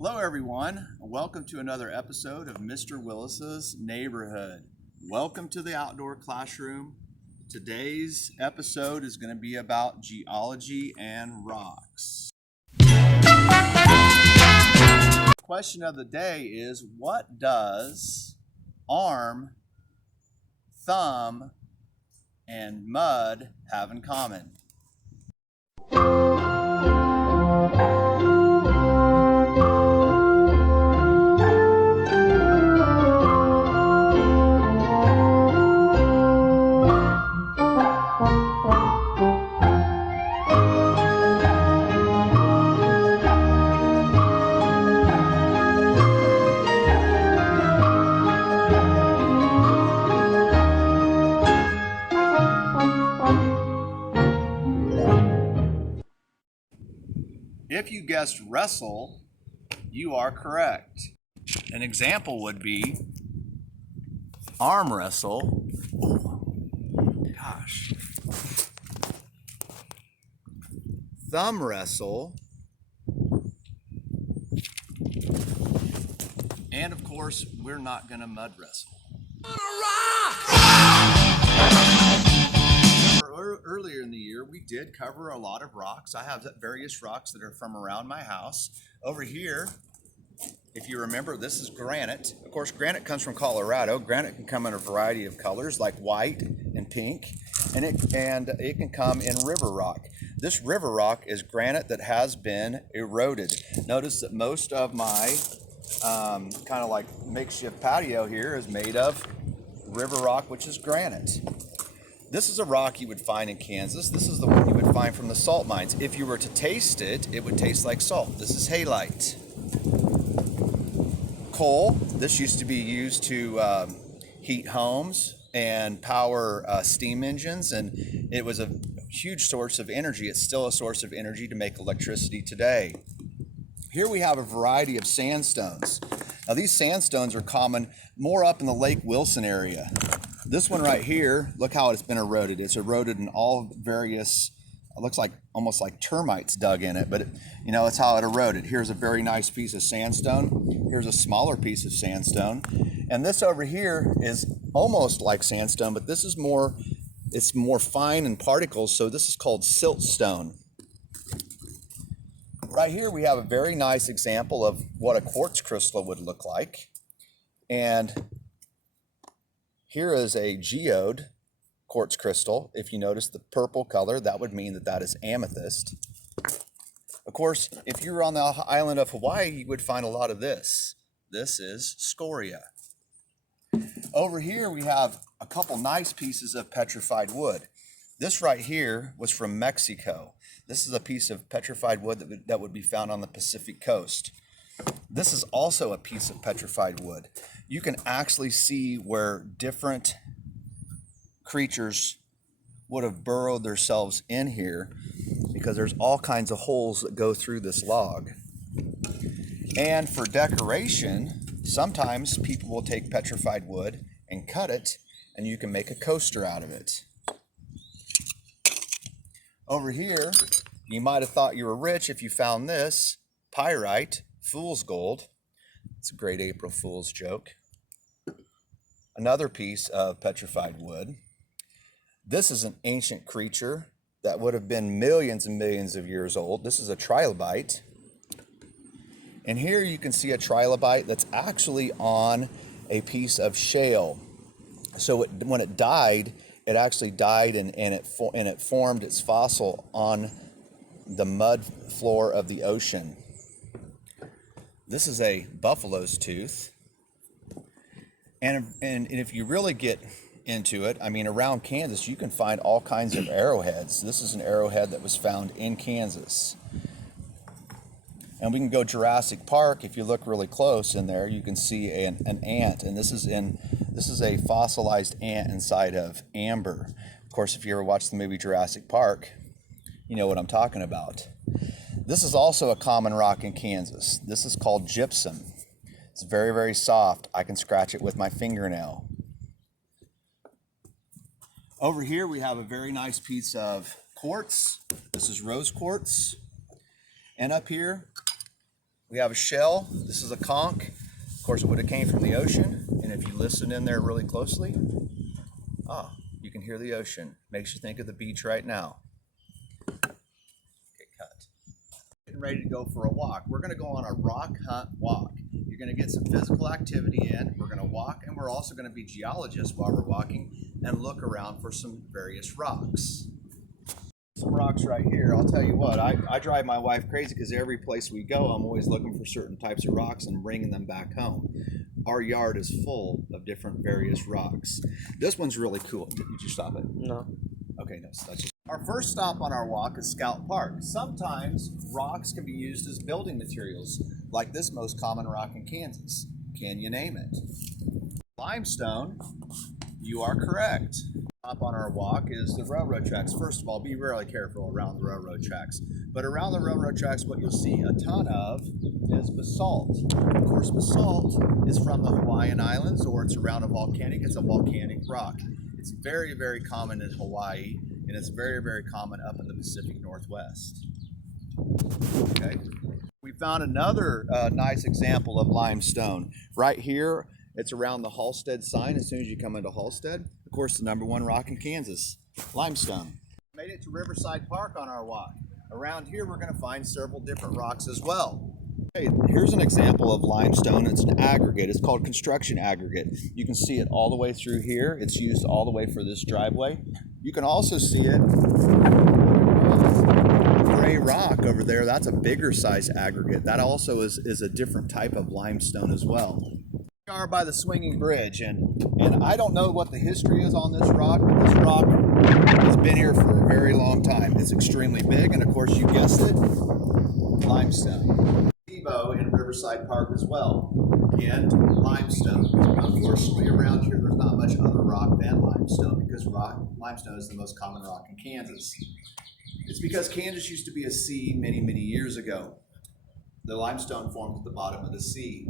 Hello everyone, welcome to another episode of Mr. Willis's Neighborhood. Welcome to the outdoor classroom. Today's episode is going to be about geology and rocks. Question of the day is, what does arm, thumb, and mud have in common? If you guessed wrestle, you are correct. An example would be arm wrestle. Gosh. Thumb wrestle. And of course, we're not going to mud wrestle. Earlier in the year, we did cover a lot of rocks. I have various rocks that are from around my house. Over here, if you remember, this is granite. Of course, granite comes from Colorado. Granite can come in a variety of colors like white and pink, and it can come in river rock. This river rock is granite that has been eroded. Notice that most of my kind of like makeshift patio here is made of river rock, which is granite. This is a rock you would find in Kansas. This is the one you would find from the salt mines. If you were to taste it, it would taste like salt. This is halite. Coal. This used to be used to heat homes and power steam engines, and it was a huge source of energy. It's still a source of energy to make electricity today. Here we have a variety of sandstones. Now these sandstones are common more up in the Lake Wilson area. This one right here, look how it's been eroded. It's eroded in all various, it looks like almost like termites dug in it, but it's how it eroded. Here's a very nice piece of sandstone. Here's a smaller piece of sandstone. And this over here is almost like sandstone, but this is it's more fine in particles, so this is called siltstone. Right here we have a very nice example of what a quartz crystal would look like. And here is a geode quartz crystal. If you notice the purple color, that would mean that that is amethyst. Of course, if you were on the island of Hawaii, you would find a lot of this. This is scoria. Over here, we have a couple nice pieces of petrified wood. This right here was from Mexico. This is a piece of petrified wood that would be found on the Pacific coast. This is also a piece of petrified wood. You can actually see where different creatures would have burrowed themselves in here because there's all kinds of holes that go through this log. And for decoration, sometimes people will take petrified wood and cut it, and you can make a coaster out of it. Over here, you might have thought you were rich if you found this pyrite, fool's gold. It's a great April Fool's joke. Another piece of petrified wood. This is an ancient creature that would have been millions and millions of years old. This is a trilobite. And here you can see a trilobite that's actually on a piece of shale. So when it died, it actually died and it formed its fossil on the mud floor of the ocean. This is a buffalo's tooth. And if you really get into it, I mean, around Kansas, you can find all kinds of arrowheads. This is an arrowhead that was found in Kansas. And we can go Jurassic Park. If you look really close in there, you can see an ant. And this is a fossilized ant inside of amber. Of course, if you ever watched the movie Jurassic Park, you know what I'm talking about. This is also a common rock in Kansas. This is called gypsum. It's very, very soft. I can scratch it with my fingernail. Over here we have a very nice piece of quartz. This is rose quartz. And up here We have a shell. This is a conch. Of course, it would have came from the ocean. And if you listen in there really closely, you can hear the ocean. Makes you think of the beach right now. Okay, cut. Getting ready to go for a walk. We're going to go on a rock hunt walk. You're going to get some physical activity in. We're going to walk, and we're also going to be geologists while we're walking and look around for some various rocks. Some rocks right here. I'll tell you what, I drive my wife crazy because every place we go, I'm always looking for certain types of rocks and bringing them back home. Our yard is full of different various rocks. This one's really cool. Did you stop it? No. Okay, no, that's just... Our first stop on our walk is Scout Park. Sometimes rocks can be used as building materials, like this most common rock in Kansas. Can you name it? Limestone. You are correct. Up on our walk is the railroad tracks. First of all, be really careful around the railroad tracks. But around the railroad tracks, what you'll see a ton of is basalt. Of course, basalt is from the Hawaiian Islands, or it's around it's a volcanic rock. It's very, very common in Hawaii, and it's very, very common up in the Pacific Northwest. Okay. We found another nice example of limestone. Right here, it's around the Halstead sign as soon as you come into Halstead. Of course, the #1 rock in Kansas, limestone. Made it to Riverside Park on our walk. Around here, we're going to find several different rocks as well. Okay, here's an example of limestone. It's an aggregate. It's called construction aggregate. You can see it all the way through here. It's used all the way for this driveway. You can also see it. Gray rock over there, that's a bigger size aggregate. That also is a different type of limestone as well. We are by the swinging bridge, and I don't know what the history is on this rock, but this rock has been here for a very long time. It's extremely big, and of course, you guessed it, limestone. In Riverside Park as well. Again, limestone. Unfortunately, around here, there's not much other rock than limestone because limestone is the most common rock in Kansas. It's because Kansas used to be a sea many, many years ago. The limestone formed at the bottom of the sea.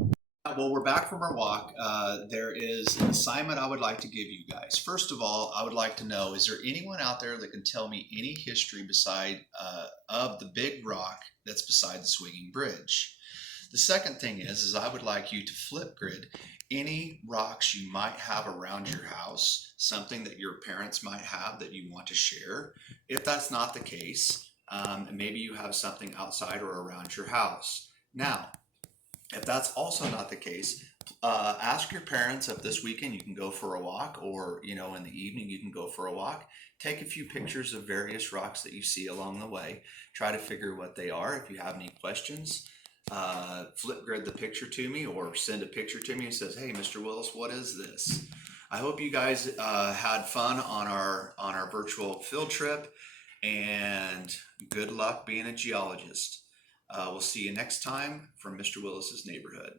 Well, we're back from our walk. There is an assignment I would like to give you guys. First of all, I would like to know, is there anyone out there that can tell me any history of the big rock that's beside the swinging bridge? The second thing is I would like you to flip grid any rocks you might have around your house, something that your parents might have that you want to share. If that's not the case, maybe you have something outside or around your house. Now, if that's also not the case, ask your parents if this weekend you can go for a walk, or in the evening you can go for a walk. Take a few pictures of various rocks that you see along the way. Try to figure what they are. If you have any questions, flip grid the picture to me, or send a picture to me and says, "Hey, Mr. Willis, what is this?" I hope you guys had fun on our virtual field trip, and good luck being a geologist. We'll see you next time from Mr. Willis's neighborhood.